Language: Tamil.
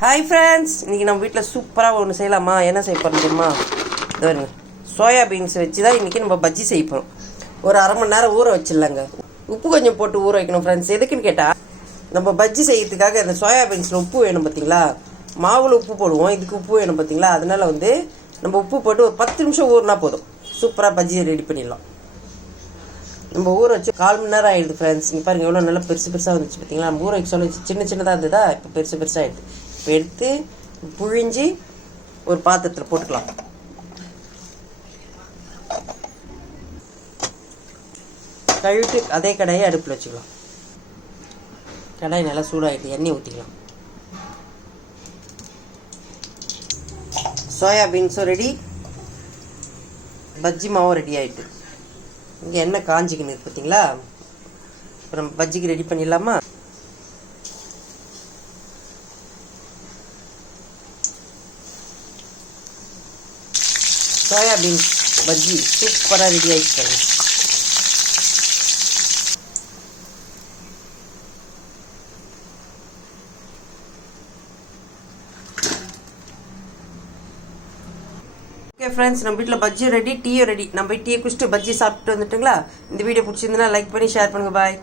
ஹாய் ஃப்ரெண்ட்ஸ், இன்றைக்கி நம்ம வீட்டில் சூப்பராக ஒன்று செய்யலாமா? என்ன செய்ய போகிறோம் தெரியுமா? இது வருங்க, சோயா பீன்ஸ் வச்சு தான் இன்றைக்கி நம்ம பஜ்ஜி செய்ய போகிறோம். ஒரு அரை மணி நேரம் ஊற வச்சிடலாங்க. உப்பு கொஞ்சம் போட்டு ஊற வைக்கணும் ஃப்ரெண்ட்ஸ். எதுக்குன்னு கேட்டால், நம்ம பஜ்ஜி செய்யறதுக்காக இந்த சோயா பீன்ஸில் உப்பு வேணும் பார்த்தீங்களா? மாவில் உப்பு போடுவோம், இதுக்கு உப்பு வேணும் பார்த்தீங்களா? அதனால் நம்ம உப்பு போட்டு ஒரு 10 நிமிஷம் ஊறினா போதும். சூப்பராக பஜ்ஜி ரெடி பண்ணிடலாம். நம்ம ஊற வச்சு 1/4 மணி நேரம் ஆகிடுது ஃப்ரெண்ட்ஸ். இங்கே பாருங்கள் எவ்வளோ நல்லா பெருசாக வந்துச்சு பார்த்தீங்களா? நம்ம ஊற வைக்க சொல்ல சின்னதாக இருந்ததா, இப்போ பெருசாக ஆகிடுது. இப்போ எடுத்து புழிஞ்சி ஒரு பாத்திரத்தில் போட்டுக்கலாம். கழுவிட்டு அதே கடாயை அடுப்பில் வச்சுக்கலாம். கடாய் நல்லா சூடாகிட்டு எண்ணெய் ஊற்றிக்கலாம். சோயா பீன்ஸும் ரெடி, பஜ்ஜி மாவும் ரெடி ஆகிட்டு. இங்கே எண்ணெய் காஞ்சிக்கின்னு இருக்கு பார்த்தீங்களா? இப்போ நம்ம பஜ்ஜிக்கு ரெடி பண்ணிடலாமா? சோயா பீன்ஸ் பஜ்ஜி சூப்பராக ரெடி ஆகிட்டு. ஓகே ஃப்ரெண்ட்ஸ், நம்ம வீட்டில் பஜ்ஜி ரெடி, டீயும் ரெடி. நம்ம டீயை குடிச்சிட்டு பஜ்ஜி சாப்பிட்டு வந்துட்டுங்களா? இந்த வீடியோ பிடிச்சிருந்தனா லைக் பண்ணி ஷேர் பண்ணுங்கள். பாய்.